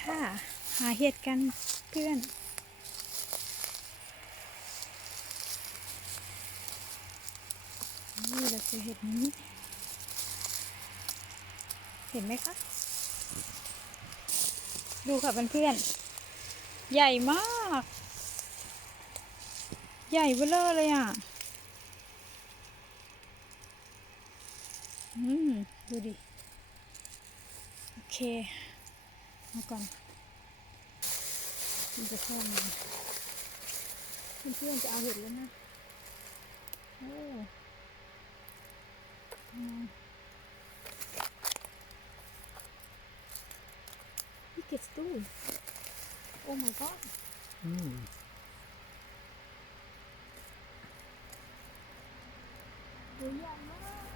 ค่ะ หาเห็ดกันเพื่อน นี่เราจอเห็ดนี้ เห็นไหมคะ ดูค่ะเพื่อนๆ ใหญ่มาก ใหญ่เบ้อเร่อเลยอะ อืม ดูดิ โอเค เอาก่อนมันจะเข้ามาเพื่อนๆจะเอาเห็ดแล้วนะโอ้อืม He gets through. Oh my god. Mm. ตัวใหญ่มาก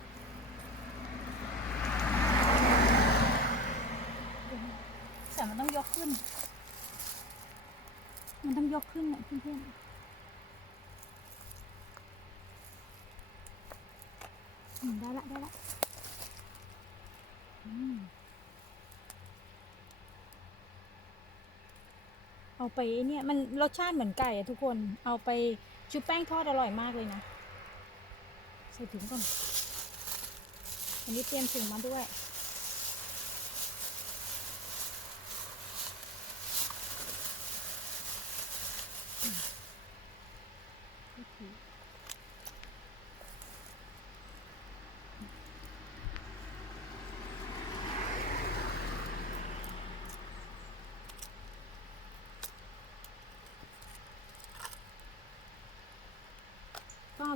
แต่มันต้องย กขึ้น มันต้องยกขึ้นอะเพื่อนๆได้ละได้ละเอาไปเนี่ยมันรสชาติเหมือนไก่อะทุกคน เอาไปชุบแป้งทอดอร่อยมากเลยนะ ใส่ถุงก่อน อันนี้เตรียมถุงมาด้วย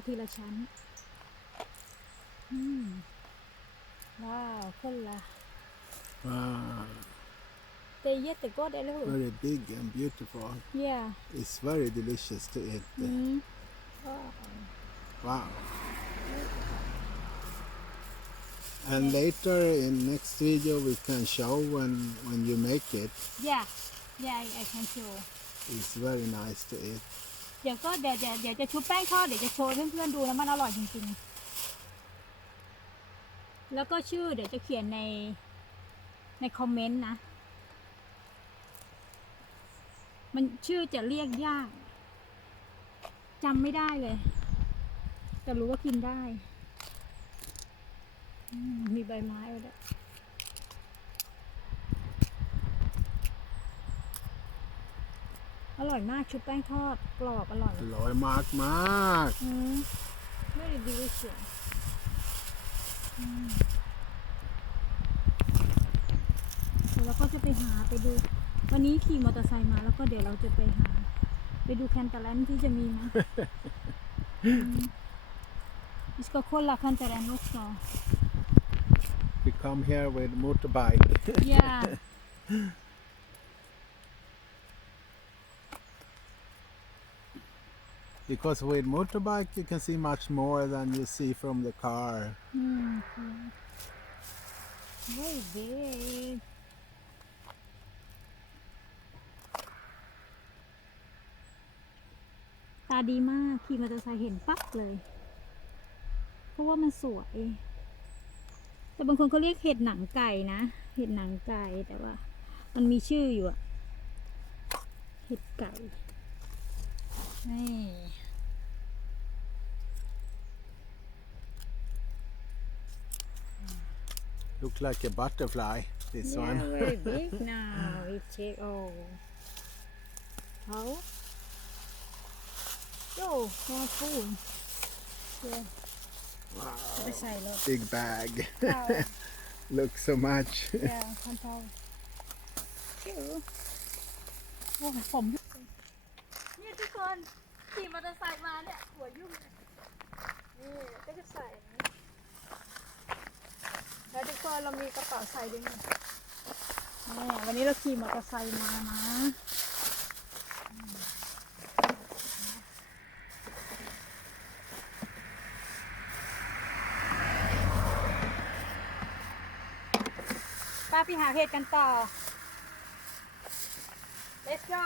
ทีละชั้น อืม ว้าวคนละ Wow. เตยเยตแต่ก็ได้เลย Very big and beautiful. yeah It's very delicious to eat. อืมว้าว Wow. And later in next video we can show when when you make it. yeah yeah I can show It's very nice to eat. เดี๋ยวก็เดี๋ยวเดี๋ยวเดี๋ยวจะชุบแป้งทอดเดี๋ยวจะโชว์เพื่อนๆดูแล้วมันอร่อยจริงๆ แล้วก็ชื่อเดี๋ยวจะเขียนในในคอมเมนต์นะ มันชื่อจะเรียกยากจำไม่ได้เลย แต่รู้ว่ากินได้มมีใบไม้ไว้ด้วย อร่อยมากชุบแป้งทอดกรอบอร่อย Lord Mark Mark. อืม very delicious อืมเดี๋ยวเราก็จะไปหาไปดู วันนี้ขี่มอเตอร์ไซค์มาแล้วก็เดี๋ยวเราจะไปหา ไปดูแคนตาแลนที่จะมีนะอิสก็คนละแคนตาแลนลูกสาว We come here with motorbike. yeah because with motorbike you can see much more than you see from the car. อืม very big ตาดีมากขี่มอเตอร์ไซค์เห็นปั๊บเลย เพราะว่ามันสวย แต่บางคนเขาเรียกเห็ดหนังไก่นะ เห็ดหนังไก่แต่ว่า มันมีชื่ออยู่อะเห็ดไก่นี่ Look like a butterfly. This yeah, one. very big now. We check all. How? Yo, more food. Yeah. Wow. ไปใส่เลย Big bag. ข้าว Look so much. ยาคอนเทาชิวโอ้ยผมยุ่งเนี่ยทุกคนขี่มอเตอร์ไซค์มาเนี่ย หัวยุ่งเลยนี่ก็จะใส่ เรามีกระเป๋าใส่ด้วยนะนี่วันนี้เราขี่มอเตอร์ไซค์มานะป้าไปหาเห็ดกันต่อ let's go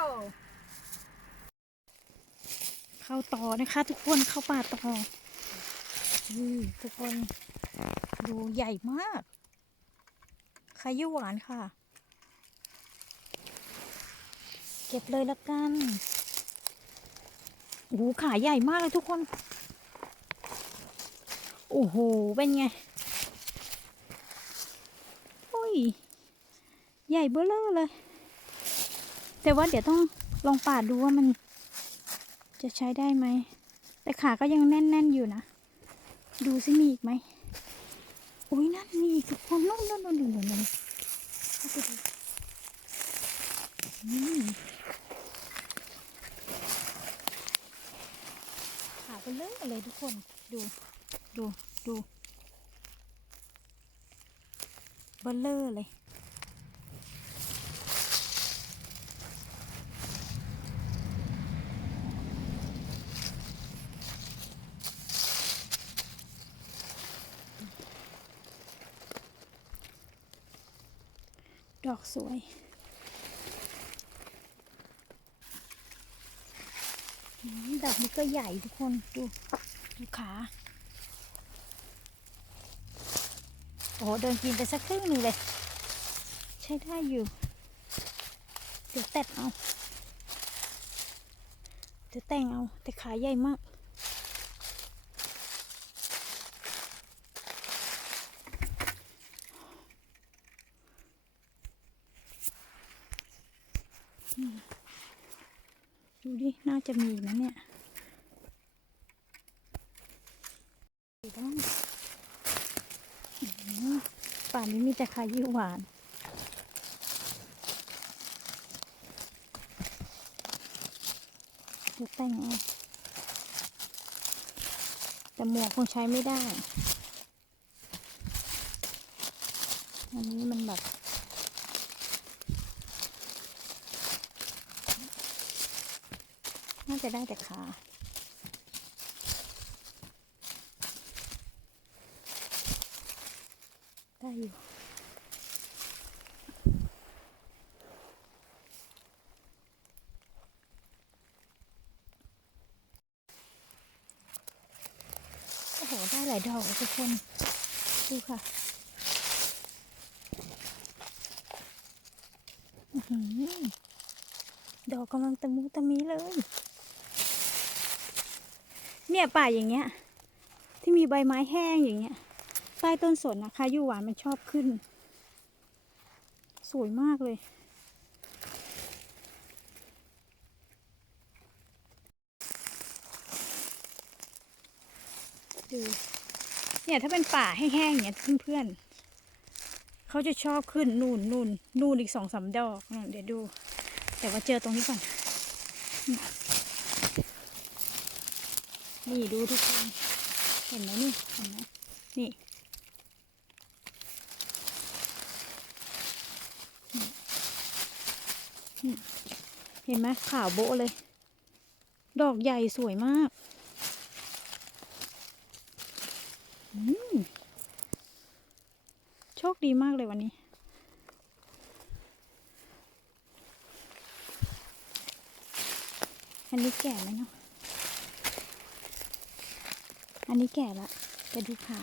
เข้าต่อนะคะ ทุกคนเข้าป่าต่อนี่ทุกคนดูใหญ่มาก ขยี่หวานค่ะ เก็บเลยละกันโอ้โหขาใหญ่มากเลยทุกคน โอ้โห เป็นไงโอ้ย ใหญ่เบ้อเลอเลย แต่ว่าเดี๋ยวต้องลองปาดดูว่ามันจะใช้ได้ไหม แต่ขาก็ยังแน่น ๆ อยู่นะ ดูสิมีอีกไหม อ้ยนั่นมีอีกทุกคนนู่นนู่นนู่นนู่นนู่นเข้าไปดูอืมขาไปเลยเลยทุกคนดูดูดูเบลเลอร์เลย สวย ดอกนี้ก็ใหญ่ทุกคนดูดูขาโอ้โหเดินกินไปสักครึ่งหนึ่งเลย ใช้ได้อยู่ เดี๋ยวแต่งเอาเดี๋ยวแต่งเอาแต่ขาใหญ่มาก น่าจะมีนะเนี่ยดูบ้างป่านนี้มีแต่ขายี่หวานดี๋ยวแต่งเอาแต่หมวกคงใช้ไม่ได้ อันนี้มันแบบ น่า จะได้แต่ขาได้อยู่โอ้โหได้หลายดอกเลยทุกคนดูค่ะดอกกำลังตะมุตะมีเลย เนี่ยป่าอย่างเงี้ย ที่มีใบไม้แห้งอย่างเงี้ยใต้ต้นสนนะคะยูหวานมันชอบขึ้น สวยมากเลยดูเนี่ยถ้าเป็นป่าแห้งๆอย่างเงี้ยเพื่อนๆเขาจะชอบขึ้นนู่นนู่นนู่นอีกสองสามดอกเดี๋ยวดู แต่ว่าเจอตรงนี้ก่อน นี่ดูทุกคน เห็นไหมนี่ เห็นไหมนี่ เห็นไหมขาวโบเลย ดอกใหญ่สวยมากอมโชคดีมากเลยวันนี้อันนี้แก่ไหมเนาะ อันนี้แก่ละจะดูขา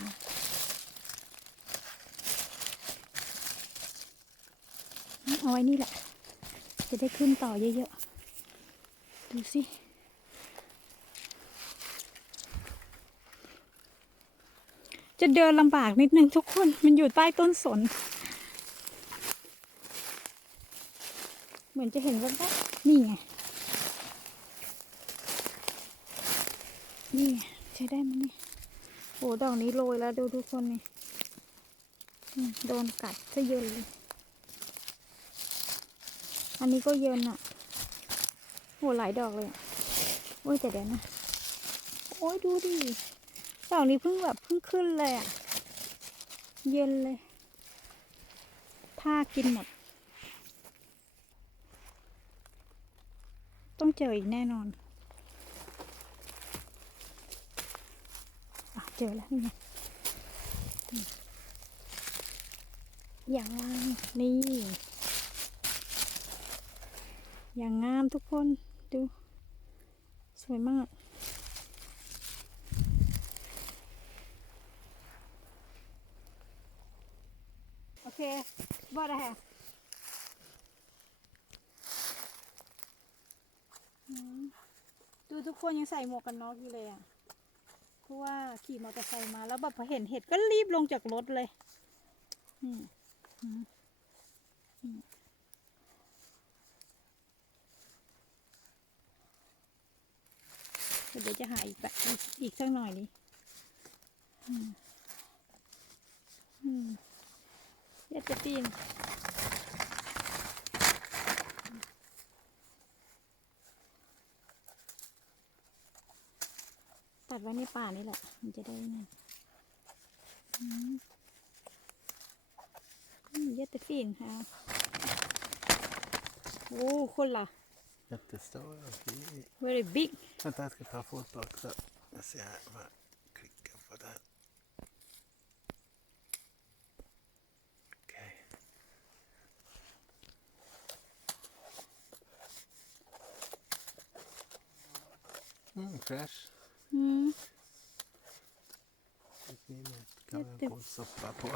เอาไว้นี่แหละ จะได้ขึ้นต่อเยอะๆ ดูสิจะเดินลำบากนิดนึงทุกคน มันอยู่ใต้ต้นสน เหมือนจะเห็นว่านี่ไง นี่ไง ช้ได้ไหมเนี่ยโหดอกนี้โรยแล้วดูทุกคนนี่โดนกัดซะเยินเลย อันนี้ก็เยินอะโหหลายดอกเลยอะโอ้ยแต่เดี๋ยวนะ โอ้ยดูดิดอกนี้เพิ่งแบบเพิ่งขึ้นเลยอะเย็นเลยผ้ากินหมด ต้องเจออีกแน่นอน อะ เจอแล้วนี่ไงอย่างงามนี่ อย่างงามทุกคนดู สวยมาก โอเคบ่ได้ค่ะดูทุกคนยังใส่หมวกกันน็อกอยู่เลยอะ เพราะว่าขี่มอเตอร์ไซค์มาแล้วแบบพอเห็นเห็ดก็รีบลงจากรถเลยเดี๋ยวจะหาอีกแบบอีกสักหน่อยดิอืมอืมอยากจะปีน ตัดไว้ในป่านี่แหละ มันจะได้นั่นอืมอืมเยอะแต่ฟินค่ะโอ้คนละ Jättestor. Okej. very big Vänta, jag ska ta foto också. Jag ser här. Bara klicka på den. Okej. Mm, fresh. อืม Finet kan vi Jätte- ha god soppa på.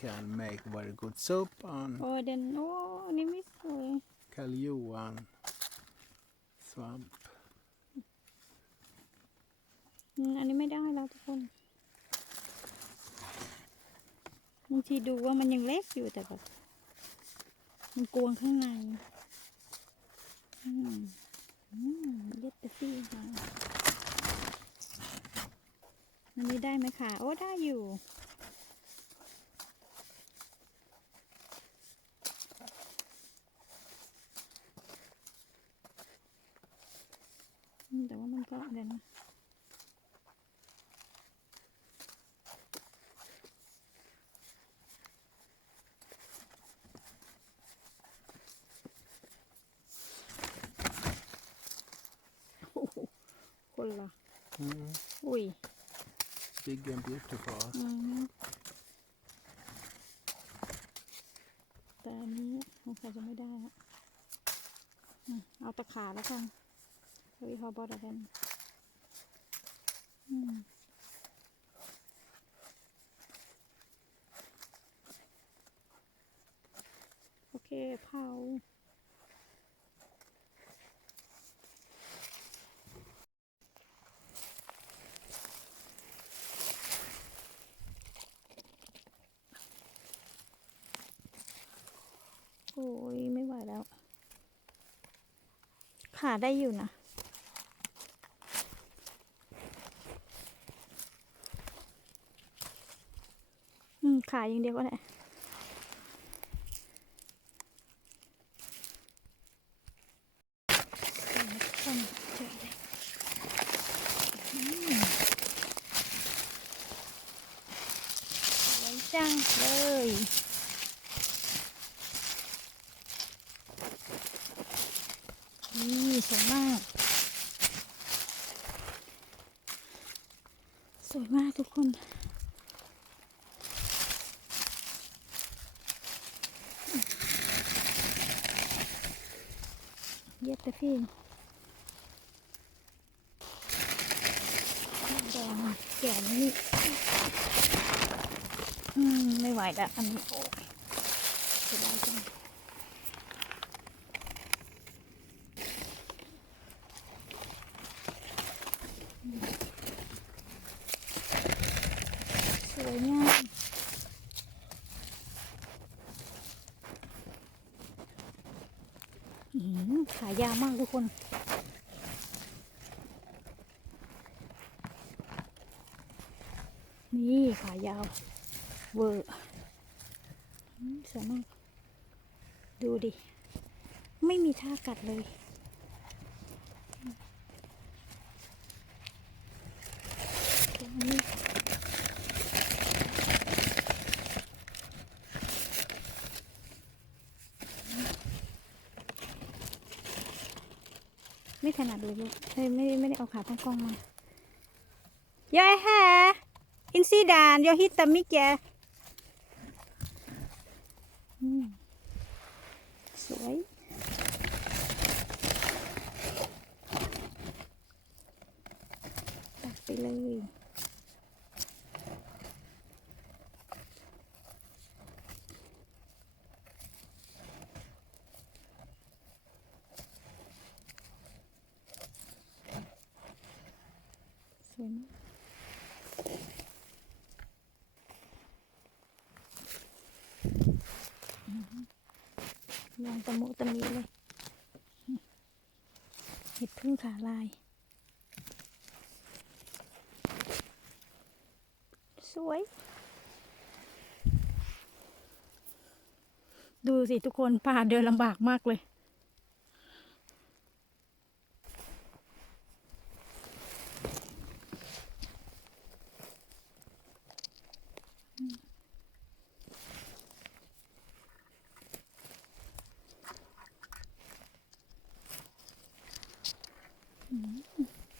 Can make very good soup on โอ้เดนโอ้อันนี่ไม่สวย Karl Johan svamp. อืมอันนี้ไม่ได้แล้วทุกคนบางทีดูว่ามันยังเล็กอยู่แต่แบบมันกวงข้างใน อืมอืม เยอะแต่ฟินค่ะอันนี้ได้ไหมคะ โอ้ ได้อยู่ แต่ว่ามันก็เด่นนะโอ้โหคนละ Mm. อุ้ย Big and beautiful. อืมแต่อันนี้สงสัยจะไม่ได้ละเอาต่ขาแล้วกันเฮ้ยฮอบอดกันอืมโอเคเผาโอ้ยไม่ไหวแล้ว ขาได้อยู่นะ อืม ขายอย่างเดียวก็ได้ต้นเจ๋งเลยอืมสวยจังเลยนี่ สวยมาก สวยมากทุกคนเย็ดแต่พี่แดงแก่นี่อืม ไม่ไหวแล้วอันนี้โอ้ยเสียดายจังสวยงามอื้อหือขายาวมากทุก คน นี่ขายาว เวอร์สวยมากดูดิ ไม่มีท่ากัดเลย นี้ ไม่ถนัดเลยลูกเฮ้ยไม่ไม่ได้เอาขาตั้งกล้องมาย้อยแฮอินซีดานโยฮิตามิเกมสวยตักไปเลย ส วยมากอือฮึลองตะมุตะมิเลย เห็ดพึ่งขาลาย สวย ดูสิทุกคนป่าเดินลำบากมากเลย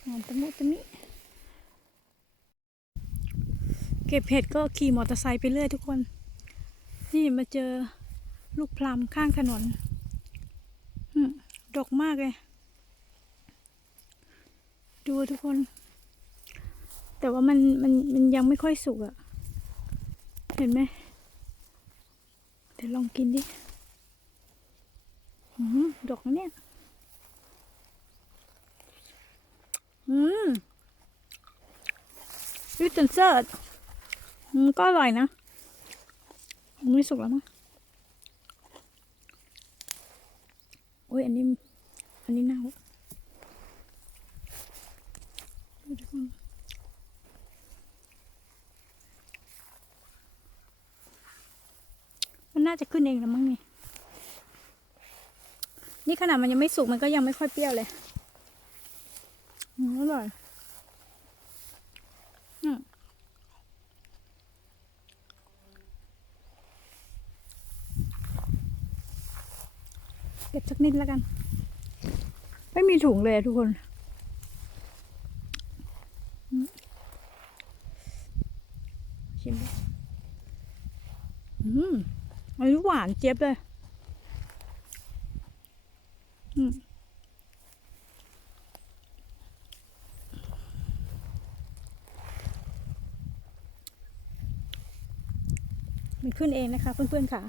หอมตะมุตะมิ เก็บเห็ดก็ขี่มอเตอร์ไซค์ไปเรื่อยทุกคน นี่มาเจอลูกพลัมข้างถนนอืมดกมากเลย ดูทุกคน แต่ว่ามันมันมันยังไม่ค่อยสุกอะเห็นไหมเดี๋ยวลองกินดิอืมดกเนี่ย อืมวิตเทนเซอร์ อืมก็อร่อยนะมันไม่สุกแล้วมั้งโอ้ยอันนี้ อันนี้เน่าดูทุกคนมันน่าจะขึ้นเองแล้วมั้งนี่นี่ขนาดมันยังไม่สุกมันก็ยังไม่ค่อยเปรี้ยวเลยอร่อยอืม เก็บสักนิดแล้วกัน ไม่มีถุงเลยทุกคนอืมชิมอืมอันนี้หวานเจี๊ยบเลย อืมมันขึ้นเองนะคะเพื่อนๆค่ะ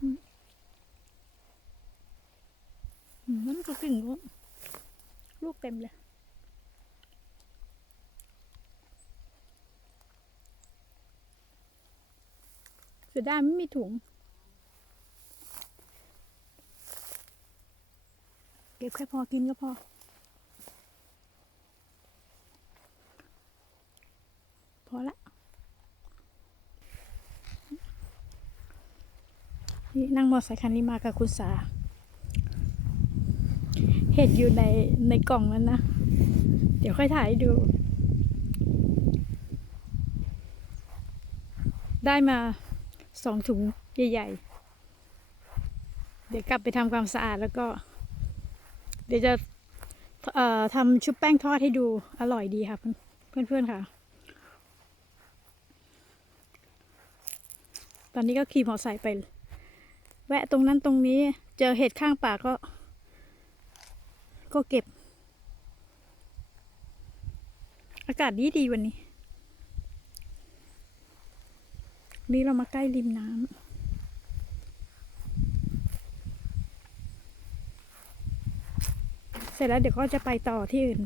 อืมอื มันก็กลิ่นก็ลูกเต็มเลยเสียดายไม่มีถุง เก็บแค่พอกินก็พอ พอละ นี่นั่งมอเตอร์ไซค์คันนี้มากับคุณสา เห็ดอยู่ในในกล่องนั้นนะ เดี๋ยวค่อยถ่ายดู ได้มาสองถุงใหญ่ ๆ เดี๋ยวกลับไปทำความสะอาดแล้วก็ เดี๋ยวจะทำชุบแป้งทอดให้ดูอร่อยดีค่ะเพื่อนๆค่ะ ตอนนี้ก็ขี่มอเตอร์ไซค์ไป แวะตรงนั้นตรงนี้เจอเห็ดข้างป่าก็ ก็เก็บ อากาศดีดีวันนี้ นี่เรามาใกล้ริมน้ำเสร็จแล้วเดี๋ยวก็จะไปต่อที่อื่น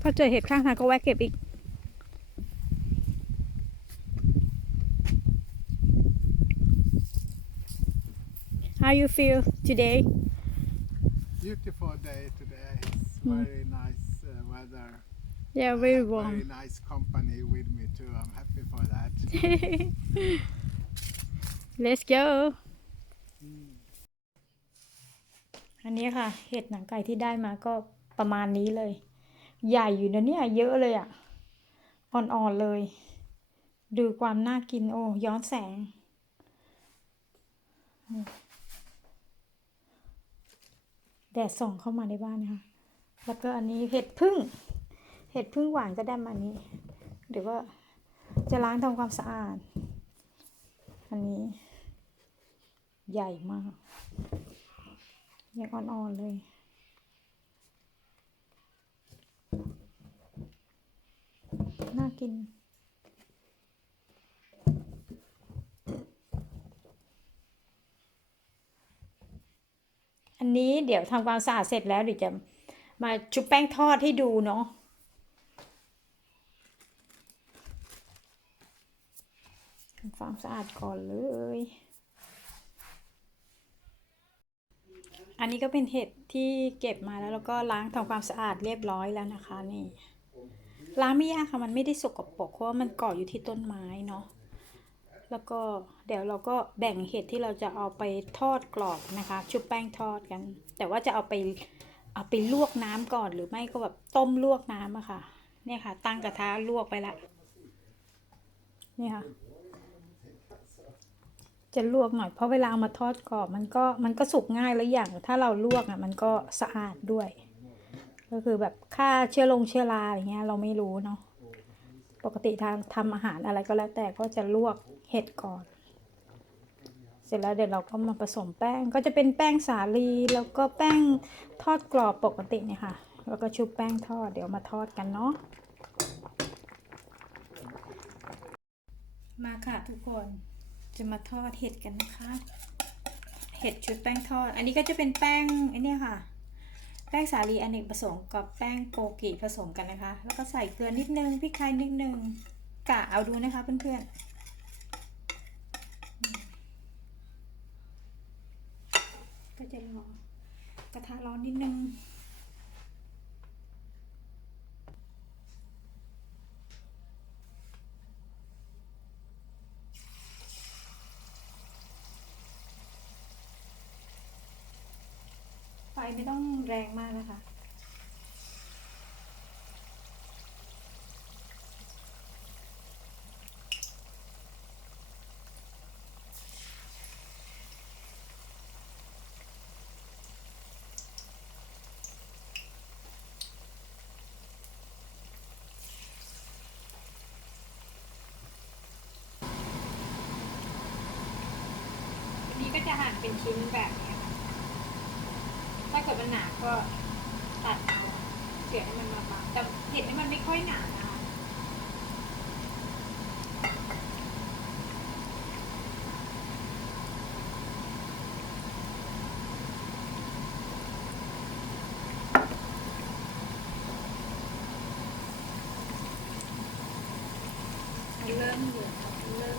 ถ้าเจอเห็ดข้างทางก็แวะเก็บอีก How you feel today? Beautiful day today. It's very nice uh, weather. Yeah, very Very warm. nice company with me too. I'm happy for that. Let's go อันนี้ค่ะ เห็ดหนังไก่ที่ได้มาก็ประมาณนี้เลย ใหญ่อยู่นะเนี่ย เยอะเลยอะ่ะ อ่อนๆเลย ดูความน่ากินโอ้ย้อนแสง แดดส่องเข้ามาในบ้านนะคะ แล้วก็อันนี้เห็ดพึ่ง เห็ดพึ่งหวานก็ได้มานี้ เดี๋ยวก็จะล้างทำความสะอาด อันนี้ ใหญ่มาก ยังอ่อนๆเลยน่ากิน นนี้เดี๋ยวทำความสะอาดเสร็จแล้วเดี๋ยวจะมาชุบแป้งทอดให้ดูเนาะทำความสะอาดก่อนเลย อันนี้ก็เป็นเห็ดที่เก็บมาแล้วแล้วก็ล้างทำความสะอาดเรียบร้อยแล้วนะคะนี่ล้างไม่ยากค่ะมันไม่ได้สกปรกเพราะว่ามันเกาะอยู่ที่ต้นไม้เนาะ แล้วก็เดี๋ยวเราก็แบ่งเห็ดที่เราจะเอาไปทอดกรอบนะคะ ชุบแป้งทอดกัน แต่ว่าจะเอาไปเอาไปลวกน้ำก่อนหรือไม่ก็แบบต้มลวกน้ำอะค่ะ เนี่ยค่ะ ตั้งกระทะลวกไปละนี่ค่ะ จะลวกหน่อยเพราะเวลาเอามาทอดกรอบมันก็มันก็สุกง่ายแล้วอย่างถ้าเราลวกอะมันก็สะอาดด้วย ก็คือแบบค่าเชื้อลงเชื้อราอะไรเงี้ยเราไม่รู้เนาะปกติทางทำอาหารอะไรก็แล้วแต่ก็จะลวก เห็ดก่อน เสร็จแล้วเดี๋ยวเราก็มาผสมแป้งก็จะเป็นแป้งสาลีแล้วก็แป้งทอดกรอบปกติเนี่ยค่ะ แล้วก็ชุบแป้งทอดเดี๋ยวมาทอดกันเนาะมาค่ะทุกคนจะมาทอดเห็ดกันนะคะ เห็ดชุบแป้งทอด อันนี้ก็จะเป็นแป้งอ้นี่ค่ะ แป้งสาลีอเนกประสงค์กับแป้งโกกิผสมกันนะคะ แล้วก็ใส่เกลือนิดนึงพริกไทยนิดนึงกะเอาดูนะคะเพื่อนๆ ก็จะรอกระทะร้อนนิดนึงไฟไม่ต้องแรงมากนะคะ นี้ก็จะหั่นเป็นชิ้นแบบนี้ค่ะถ้าเกิดมันหนาก็ตัดเอาเสียให้มันมาบางแต่เห็ดนี่มันไม่ค่อยหนานะคะ มันเริ่มเหลืองแล้วมันเริ่ม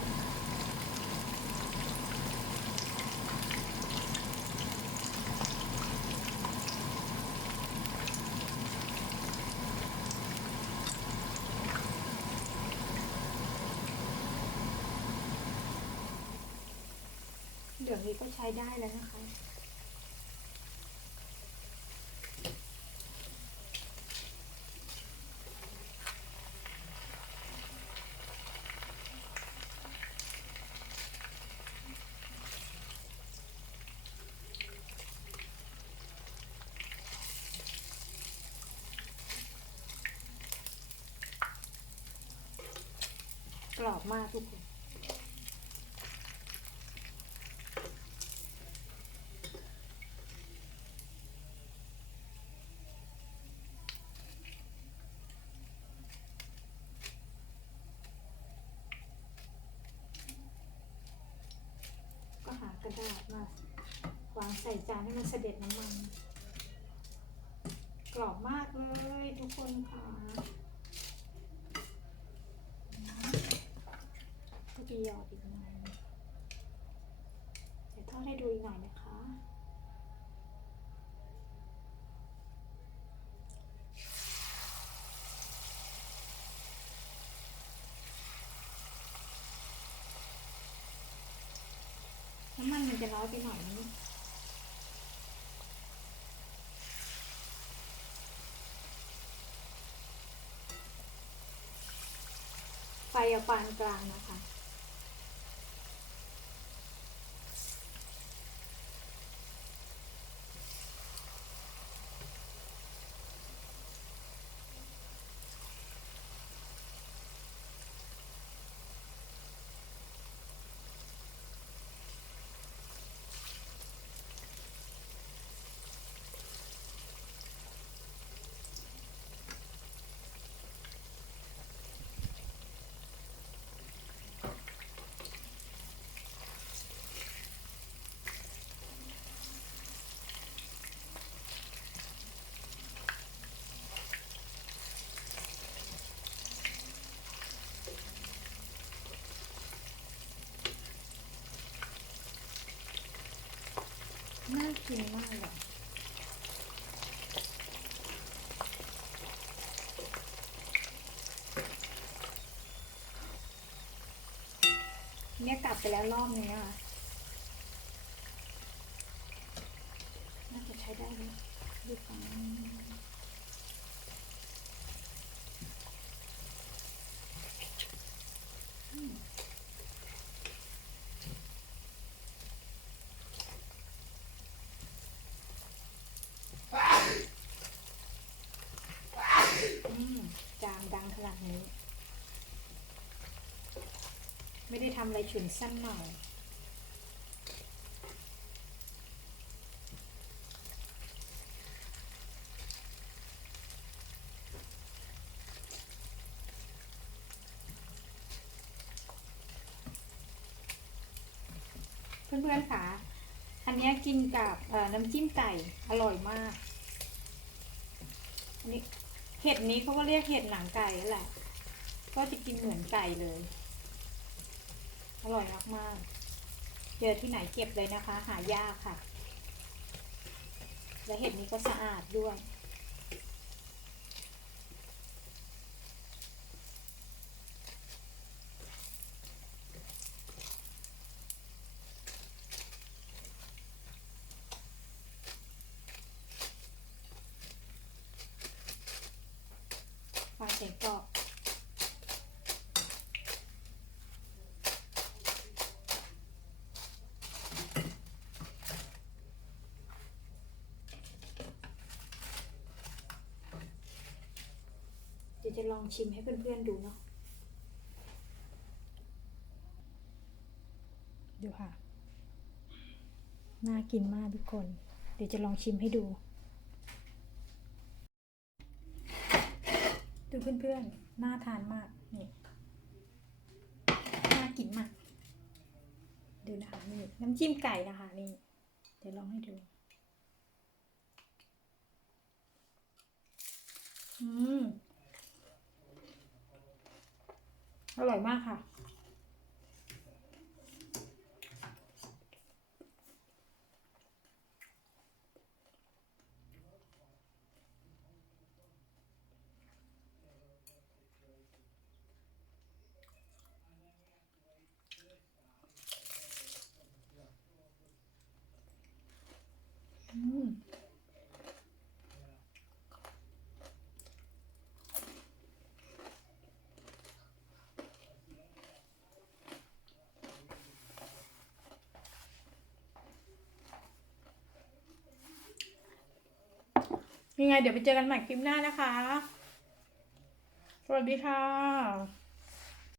เหลือง นี้ก็ใช้ได้แล้วนะคะ กรอบมากทุกคน ก็หากระดาษมาวาง ใส่จานให้มันเสด็จน้ำมัน กรอบมากเลยทุกคนค่ะก็จะหยอดอีกหน่อยเดี๋ยวทอดให้ดูอีกหน่อยนะคะน้ำมันมันจะร้อนไปหน่อยนึง ไฟเอาปานกลางนะ น่ากินมากเลยเนี่ยกลับไปแล้วรอบนึงอะน่าจะใช้ได้นะดูฟังอืมจามดังขนาดนี้ ไม่ได้ ทำอะไรฉุนสั้นหน่อยเพื่อนๆค่ะ อันนี้กินกับน้ำจิ้มไก่ อร่อยมาก อันนี้เห็ดนี้เขาก็เรียกเห็ดหนังไก่แหละ ก็จะกินเหมือนไก่เลย ร่อยมากๆเจอที่ไหนเก็บเลยนะคะ หายากค่ะ และเห็ดนี้ก็สะอาดด้วย ฟังเสียงกรอบเดี๋ยว จะลองชิมให้เพื่อนๆดูเนาะดูค่ะ น่ากินมากทุกคน เดี๋ยวจะลองชิมให้ดู ดูเพื่อนๆ น่าทานมาก นี่ น่ากินมาก ดูนะคะนี่ น้ำจิ้มไก่นะคะนี่ เดี๋ยวลองให้ดู อืม อร่อยมากค่ะ อืม ยังไงเดี๋ยวไปเจอกันใหม่คลิปหน้านะคะ สวัสดีค่ะ